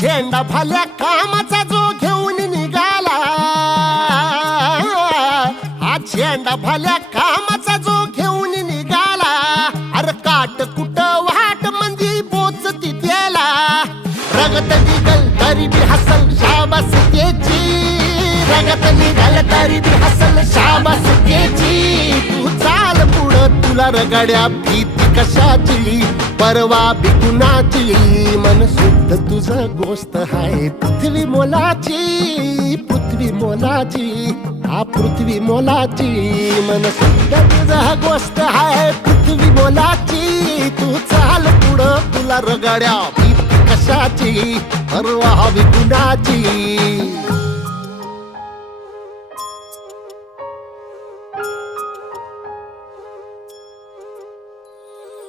झेंडा भल्या कामाचा जो घेऊन निघाला, हा झेंडा भल्या कामाचा जो घेऊन निघाला, अरे काट कुट वाट मंदी पोचती त्याला, रगत निघल तरी बी हसल शाबास त्याची, रगत निघल तरी बी हसल शाबास त्याची. तू चाल पुढं तुला रगड्या भीती कशाची, परवा बी कुणाची, मन शुद्ध तुझं गोष्ट हाय पृथ्वी मोलाची, पृथ्वी मोलाची, हा पृथ्वी मोलाची, मन शुद्ध तुझं गोष्ट हाय पृथ्वी मोलाची. तू चाल पुढं तुला रगड्या भीती कशाची, परवा बी कुणाची.